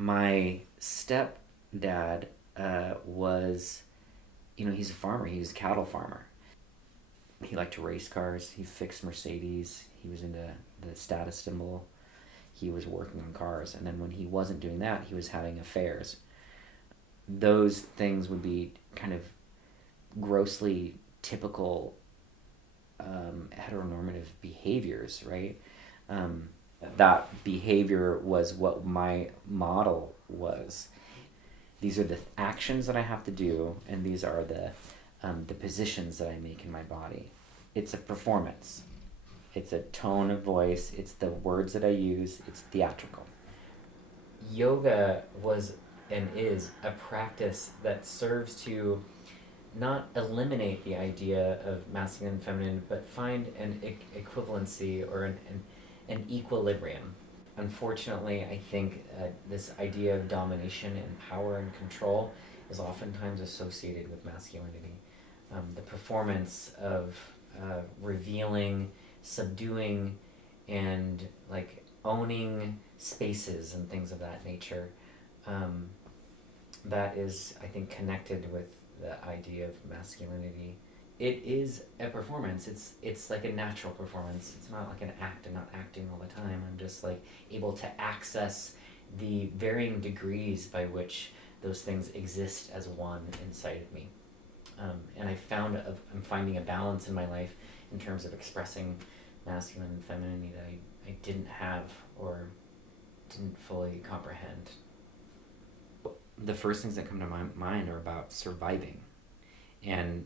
My stepdad was, he's a farmer. He was a cattle farmer. He liked to race cars. He fixed Mercedes. He was into the status symbol. He was working on cars. And then when he wasn't doing that, he was having affairs. Those things would be kind of grossly typical heteronormative behaviors, right? That behavior was what my model was. These are the actions that I have to do, and these are the positions that I make in my body. It's a performance. It's a tone of voice. It's the words that I use. It's theatrical. Yoga was and is a practice that serves to not eliminate the idea of masculine and feminine, but find an equivalency or an equilibrium. Unfortunately, I think this idea of domination and power and control is oftentimes associated with masculinity. The performance of revealing, subduing, and like owning spaces and things of that nature. That is, I think, connected with the idea of masculinity. It is a performance. It's like a natural performance. It's not like an act. I'm not acting all the time. I'm just like able to access the varying degrees by which those things exist as one inside of me. And I'm finding a balance in my life in terms of expressing masculine and femininity that I didn't have or didn't fully comprehend. The first things that come to my mind are about surviving, and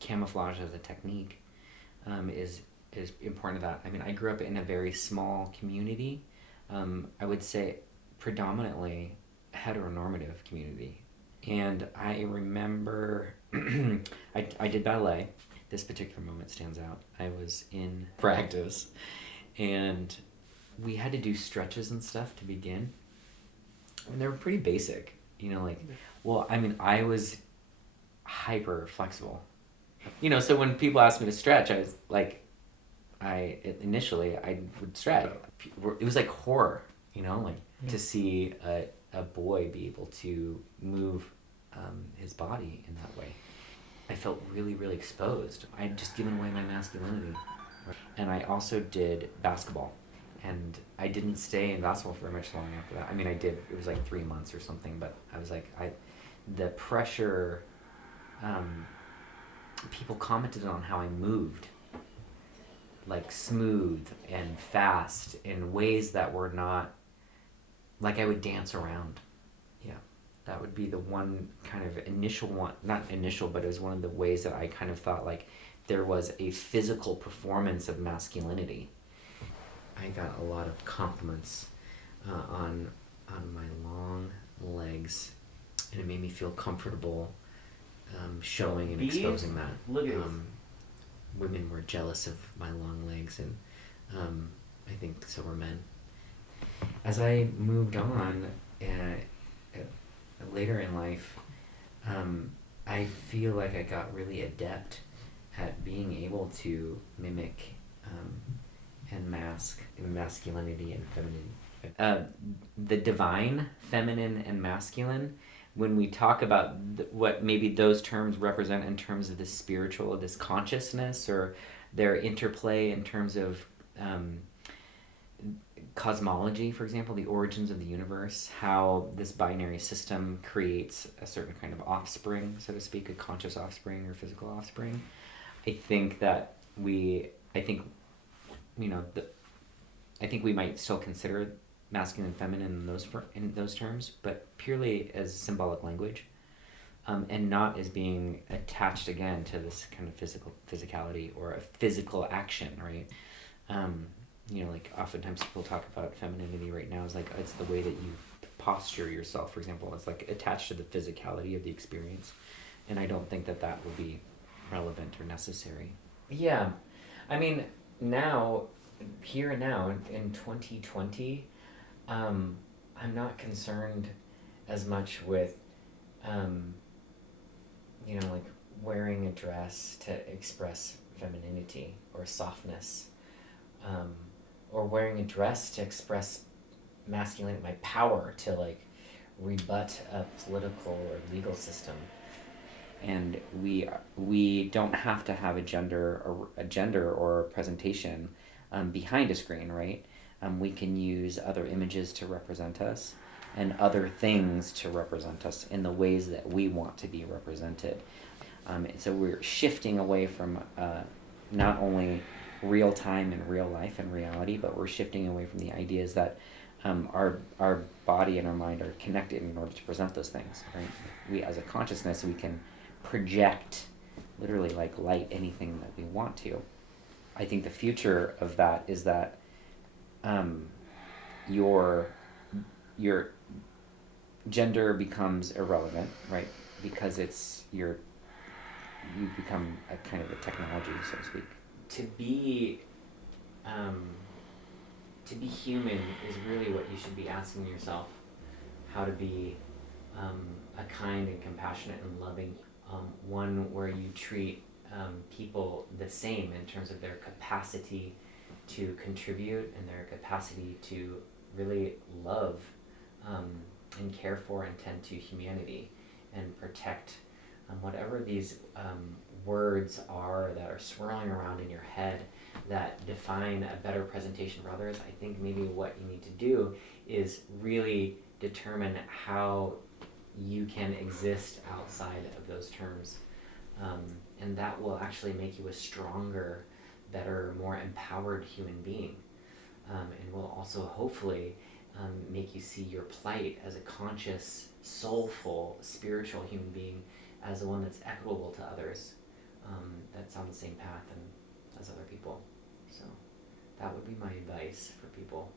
camouflage as a technique is important to that. I mean, I grew up in a very small community. I would say predominantly heteronormative community, and I remember I did ballet. This particular moment stands out. I was in practice, and we had to do stretches and stuff to begin. And they were pretty basic, well, I mean, I was hyper flexible, so when people asked me to stretch, I was like, initially I would stretch. It was like horror, to see a boy be able to move his body in that way. I felt really, really exposed. I had just given away my masculinity. And I also did basketball. And I didn't stay in basketball for much long after that. I mean, I did. It was like 3 months or something. But I was like, the pressure. People commented on how I moved, like smooth and fast in ways that were not. Like I would dance around. Yeah, that would be the one kind of initial one. Not initial, but it was one of the ways that I kind of thought like there was a physical performance of masculinity. I got a lot of compliments on my long legs, and it made me feel comfortable showing and exposing that. Women were jealous of my long legs, and I think so were men. As I moved on later in life, I feel like I got really adept at being able to mimic and mask masculinity and femininity. The divine, feminine, and masculine, when we talk about what maybe those terms represent in terms of this spiritual, this consciousness, or their interplay in terms of cosmology, for example, the origins of the universe, how this binary system creates a certain kind of offspring, so to speak, a conscious offspring or physical offspring. I think we might still consider masculine and feminine in those terms, but purely as symbolic language, and not as being attached again to this kind of physicality or a physical action, right? Like oftentimes people talk about femininity right now as like it's the way that you posture yourself, for example. It's like attached to the physicality of the experience, and I don't think that would be relevant or necessary. Yeah, I mean, now, here and now, in 2020, I'm not concerned as much with, like wearing a dress to express femininity or softness, or wearing a dress to express masculine, my power to like rebut a political or legal system. And we don't have to have a gender or a presentation behind a screen, right? We can use other images to represent us and other things to represent us in the ways that we want to be represented. And so we're shifting away from not only real time and real life and reality, but we're shifting away from the ideas that our body and our mind are connected in order to present those things, right? We, as a consciousness, we can project literally like light anything that we want to. I think the future of that is that your gender becomes irrelevant, right? Because you become a kind of a technology, so to speak. To be human is really what you should be asking yourself. How to be a kind and compassionate and loving one where you treat people the same in terms of their capacity to contribute and their capacity to really love and care for and tend to humanity and protect whatever these words are that are swirling around in your head that define a better presentation for others. I think maybe what you need to do is really determine how you can exist outside of those terms. And that will actually make you a stronger, better, more empowered human being. And will also hopefully make you see your plight as a conscious, soulful, spiritual human being as the one that's equitable to others, that's on the same path and as other people. So that would be my advice for people.